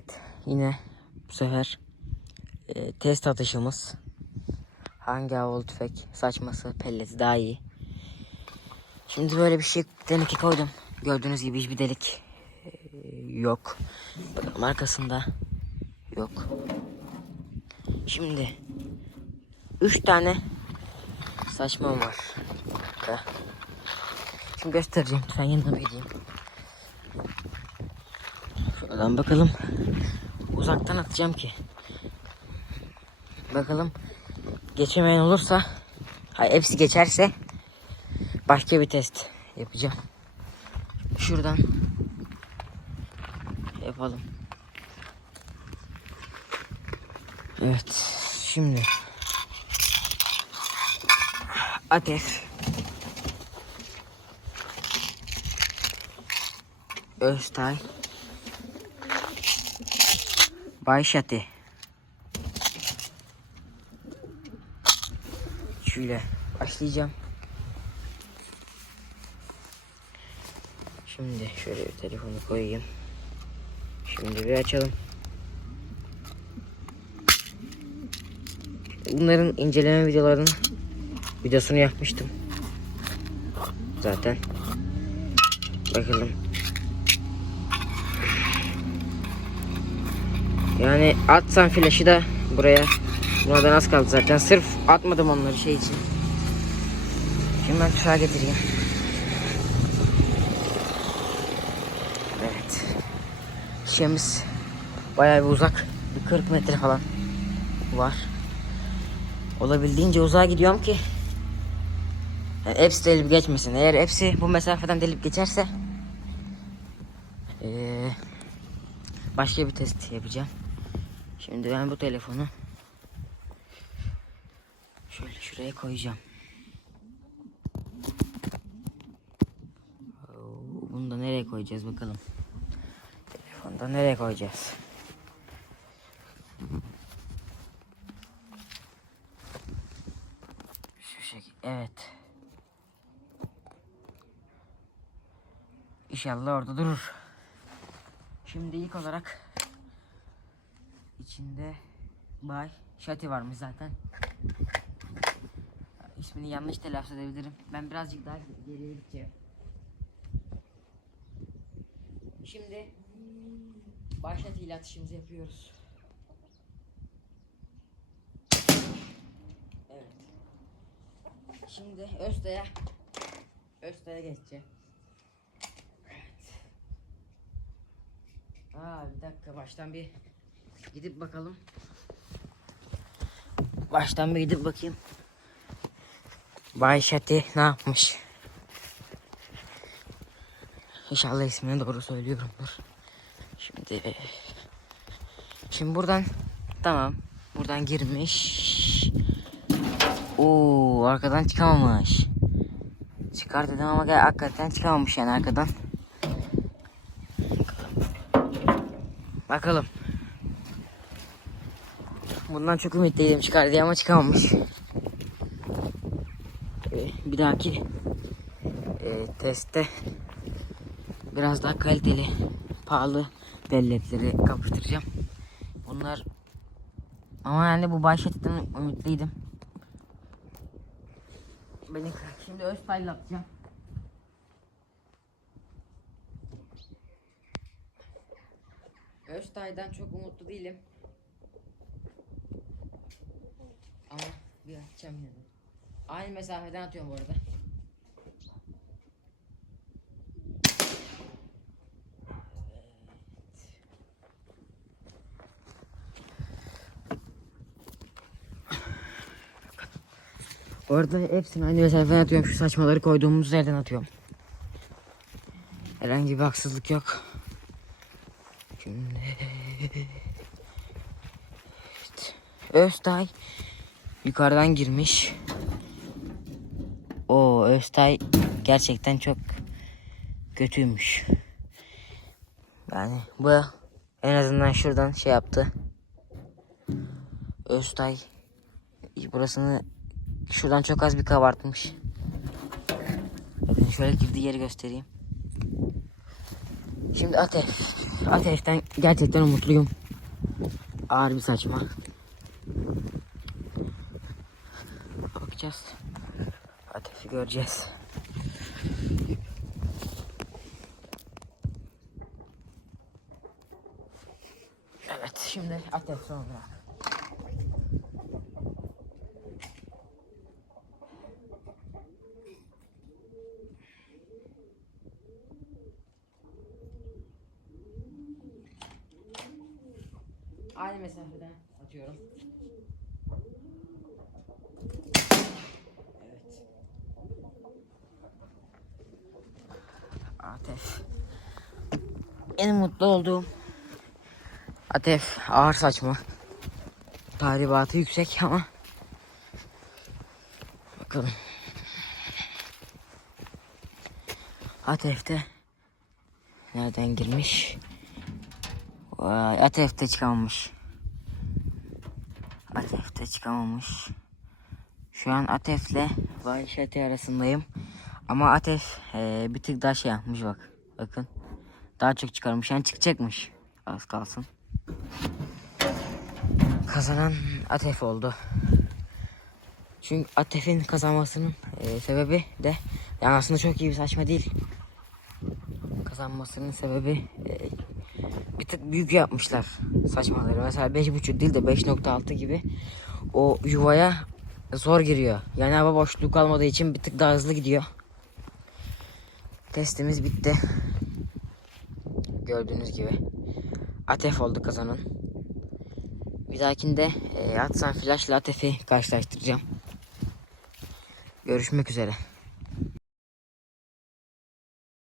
Evet yine bu sefer e, test atışımız. Hangi havalı tüfek saçması pelleti daha iyi. Şimdi böyle bir şey delik koydum. Gördüğünüz gibi hiçbir delik e, yok. Bakalım arkasında yok. Şimdi 3 tane saçmam var. Şimdi göstereceğim. Sen yanına gideyim. Şuradan bakalım. Uzaktan atacağım ki. Bakalım. Geçemeyen olursa hayır, hepsi geçerse başka bir test yapacağım. Şuradan yapalım. Evet. Şimdi ateş Öztay Bayşati Şöyle başlayacağım. Şimdi şöyle bir telefonu koyayım. Şimdi bir açalım. Bunların inceleme videolarının videosunu yapmıştım. Zaten. Bakalım. Yani atsam flaşı da buraya. Bunlardan az kaldı zaten. Sırf atmadım onları şey için. Şimdi ben tuşağı getireyim. Evet. Şişemiz bayağı bir uzak. Bir 40 metre falan var. Olabildiğince uzağa gidiyorum ki yani hepsi delip geçmesin. Eğer hepsi bu mesafeden delip geçerse eee, başka bir test yapacağım. Şimdi ben bu telefonu şöyle şuraya koyacağım. Bunu da nereye koyacağız bakalım. Telefonu da nereye koyacağız? Şu şekil. Evet. İnşallah orada durur. Şimdi ilk olarak içinde Bay Şati varmış zaten. İsmini yanlış telaffuz edebilirim. Ben birazcık daha geriye gideceğim. Şimdi Bay Şati ile atışımızı yapıyoruz. Evet. Şimdi Özta'ya Özta'ya geçeceğim. Evet. Aa bir dakika baştan bir gidip bakalım. Baştan bir gidip bakayım. Bay Şati ne yapmış? İnşallah ismini doğru söylüyorumdur. Şimdi Şimdi buradan tamam. Buradan girmiş. Oo arkadan çıkamamış. Çıkar dedim ama gel hakikaten çıkamamış yani arkadan. Bakalım. Bundan çok ümitliydim çıkar diye ama çıkamamış. Ee, bir dahaki e, testte biraz daha kaliteli, pahalı belletleri kapıştıracağım. Bunlar ama yani bu başlatıdan ümitliydim. Beni şimdi öz payla atacağım. Öztay'dan çok umutlu değilim. Ama bir atacağım yine. Aynı mesafeden atıyorum bu arada. Bu arada hepsini aynı mesafeden atıyorum. Şu saçmaları koyduğumuz yerden atıyorum. Herhangi bir haksızlık yok. Şimdi... Evet. Öztay yukarıdan girmiş. O Öztay gerçekten çok kötüymüş. Yani bu en azından şuradan şey yaptı. Öztay burasını şuradan çok az bir kabartmış. Bakın şöyle girdiği yeri göstereyim. Şimdi ateş. Atef'ten gerçekten umutluyum. Ağır bir saçma. Bakacağız. Atef'i göreceğiz. Evet şimdi Atef sonra. Aynı mesafeden atıyorum. Atef. En mutlu olduğum Atef ağır saçma. Tahribatı yüksek ama bakalım. Atef'te nereden girmiş? Vay, Atef'te çıkamamış. Atef'te çıkamamış. Şu an Atef'le Vahşeti arasındayım. Ama Atef eee, bir tık daha şey yapmış bak. Bakın. Daha çok çıkarmış. Yani çıkacakmış. Az kalsın. Kazanan Atef oldu. Çünkü Atef'in kazanmasının eee, sebebi de yani aslında çok iyi bir saçma değil. Kazanmasının sebebi eee, bir tık büyük yapmışlar saçmaları. Mesela 5.5 değil de 5.6 gibi o yuvaya zor giriyor. Yani hava boşluğu kalmadığı için bir tık daha hızlı gidiyor. Testimiz bitti. Gördüğünüz gibi. Atef oldu kazanan. Bir dahakinde e, Atsan Flash'la Atef'i karşılaştıracağım. Görüşmek üzere.